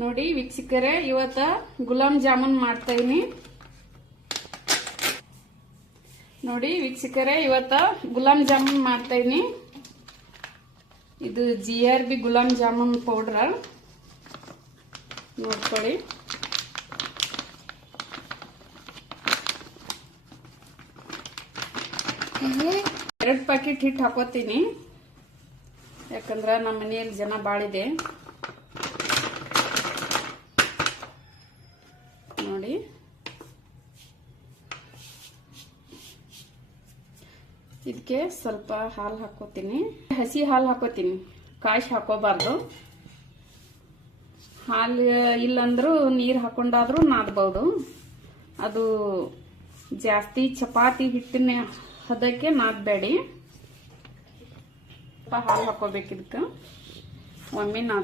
ನೋಡಿ ವೀಕ್ಷಕರೇ, ಇವತ್ತ ಗುಲಾಬ್ ಜಾಮೂನ್ ಮಾಡ್ತಾ ಇದೀನಿ. ನೋಡಿ ವೀಕ್ಷಕರೇ, ಇವತ್ತ ಗುಲಾಬ್ ಜಾಮೂನ್ ಮಾಡ್ತಾ ಇದೀನಿ. ಇದು G R B gulab jamun powder. ನೋಡ್ಕೊಳ್ಳಿ. ಎರಡು ಪ್ಯಾಕೆಟ್ ಹಿಟ್ಟು ಹಾಕೋತೀನಿ. ಯಾಕಂದ್ರೆ ನಮ್ಮ ಮನೆಯಲ್ಲಿ ಜನ ಬಾಳಿದೆ. ನೋಡಿ ಇದಕ್ಕೆ ಸ್ವಲ್ಪ ಹಾಲು ಹಾಕೋತೀನಿ ಹಸಿ ಹಾಲು ಹಾಕೋತೀನಿ ಕಾಯಿಸಿ ಹಾಕೋಬಾರ್ದು ಹಾಲು ಇಲ್ಲಂದ್ರೂ ನೀರು ಹಾಕೊಂಡಾದ್ರೂ ನಾದಬಹುದು ಅದು ಜಾಸ್ತಿ ಚಪಾತಿ ಹಿಟ್ಟಿನ ಹದಕ್ಕೆ ನಾದಬೇಡಿ. ಸ್ವಲ್ಪ ಹಾಲು ಹಾಕೋಬೇಕು ಒಮ್ಮೆ ನಾದ್